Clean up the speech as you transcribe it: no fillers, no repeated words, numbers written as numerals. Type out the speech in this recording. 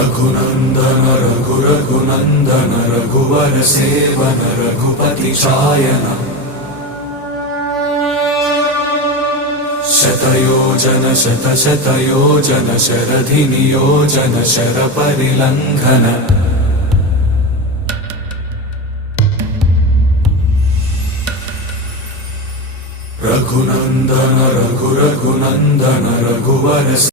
रघुनंदन रघुनंदन रघुवर seven Raghupati चायन शतयोजन शतशतयोजन शरधि नियोजन sir परिलंघन Raghunandan Raghunandan रघुवर